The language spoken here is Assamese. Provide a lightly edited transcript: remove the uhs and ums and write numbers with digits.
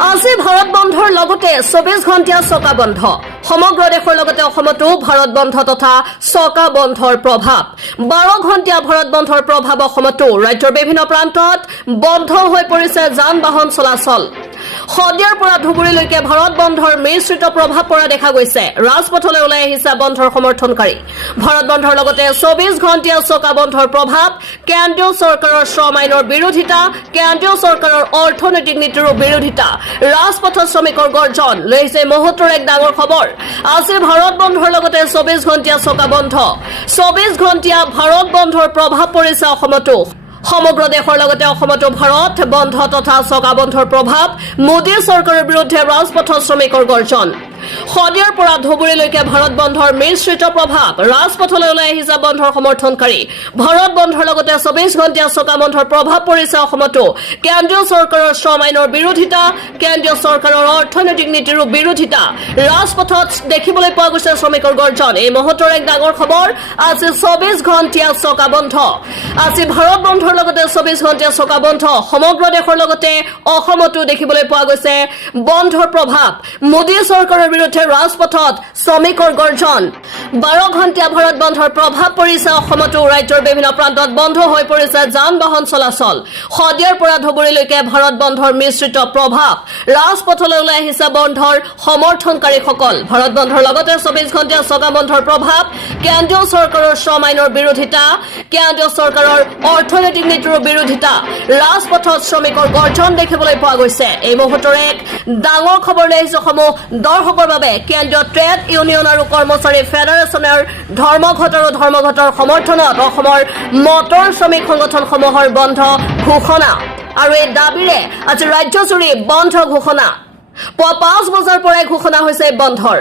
আজি ভাৰত বন্ধৰ লগতে 24 ঘণ্টীয়া চকা বন্ধ সমগ্ৰ দেশৰ লগতে অসমতো ভাৰত বন্ধ তথা চকা বন্ধৰ প্ৰভাৱ 12 ঘণ্টীয়া ভাৰত বন্ধৰ প্ৰভাৱ অসমতো ৰাজ্যৰ বিভিন্ন প্ৰান্তত বন্ধ হৈ পৰিছে যান বাহন চলাচল শদিয়াৰ পৰা ধুবুৰীলৈকে ভাৰত বন্ধৰ মিশ্ৰিত প্ৰভাৱ পৰা দেখা গৈছে ৰাজপথলৈ ওলাই আহিছে বন্ধৰ সমৰ্থনকাৰী ভাৰত বন্ধৰ লগতে 24 ঘণ্টীয়া চকা বন্ধৰ প্ৰভাৱ কেন্দ্ৰীয় চৰকাৰৰ শ্ৰম আইনৰ বিৰোধিতা কেন্দ্ৰীয় চৰকাৰৰ অৰ্থনৈতিক নীতিৰ বিৰোধিতা ৰাজপথত শ্ৰমিকৰ গৰ্জন লৈছে মুহূৰ্তৰ এক ডাঙৰ খবৰ আজি ভাৰত বন্ধৰ লগতে 24 ঘণ্টীয়া চকা বন্ধ 24 ঘণ্টীয়া ভাৰত বন্ধৰ প্ৰভাৱ পৰিছে অসমতো সমগ্ৰ দেশৰ লগতে অসমতো ভাৰত বন্ধ তথা চকা বন্ধৰ প্ৰভাৱ মোদী চৰকাৰৰ বিৰুদ্ধে ৰাজপথত শ্ৰমিকৰ গৰ্জন শদিয়াৰ পৰা ধুবুৰীলৈকে ভাৰত বন্ধৰ মিশ্ৰিত প্ৰভাৱ ৰাজপথলৈ ওলাই আহিছে বন্ধৰ সমৰ্থনকাৰী ভাৰত বন্ধৰ লগতে 24 ঘণ্টীয়া চকা বন্ধৰ প্ৰভাৱ পৰিছে অসমতো কেন্দ্ৰীয় চৰকাৰৰ শ্ৰম আইনৰ বিৰোধিতা কেন্দ্ৰীয় চৰকাৰৰ অৰ্থনৈতিক নীতিৰ বিৰোধিতা ৰাজপথত দেখিবলৈ পোৱা গৈছে শ্ৰমিকৰ গৰ্জন এই মুহূৰ্তৰ এক ডাঙৰ খবৰ আজি 24 ঘণ্টীয়া চকা বন্ধ আজি ভাৰত বন্ধৰ লগতে 24 ঘণ্টীয়া চকা বন্ধ সমগ্ৰ দেশৰ লগতে অসমতো দেখিবলৈ পোৱা গৈছে বন্ধৰ প্ৰভাৱ মোদী চৰকাৰৰ বিৰুদ্ধে ৰাজপথত শ্ৰমিকৰ গৰ্জন 12 ঘণ্টীয়া ভাৰত বন্ধৰ প্ৰভাৱ পৰিছে অসমতো ৰাজ্যৰ বিভিন্ন প্ৰান্তত বন্ধ হৈ পৰিছে যান বাহন চলাচল শদিয়াৰ পৰা ধুবুৰীলৈকে ভাৰত বন্ধৰ মিশ্ৰিত প্ৰভাৱ ৰাজপথলৈ ওলাই আহিছে বন্ধৰ সমৰ্থনকাৰীসকল ভাৰত বন্ধৰ লগতে 24 ঘণ্টীয়া চকা বন্ধৰ প্ৰভাৱ কেন্দ্ৰীয় চৰকাৰৰ শ্ৰম আইনৰ বিৰোধিতা কেন্দ্ৰীয় চৰকাৰৰ অৰ্থনৈতিক নীতিৰ বিৰোধিতা ৰাজপথত শ্ৰমিকৰ গৰ্জন দেখিবলৈ পোৱা গৈছে এই মুহূৰ্তৰ এক ডাঙৰ খবৰ লৈ আহিছে সমূহ দৰ্শকৰ বাবে কেন্দ্ৰীয় ট্ৰেড ইউনিয়ন আৰু কৰ্মচাৰী ফেডাৰেচনৰ ধৰ্মঘটৰ সমৰ্থনত অসমৰ মটৰ শ্ৰমিক সংগঠনসমূহৰ বন্ধ ঘোষণা আৰু এই দাবীৰে আজি ৰাজ্যজুৰি বন্ধ ঘোষণা পুৱা 5 বজাৰ পৰাই ঘোষণা হৈছে বন্ধৰ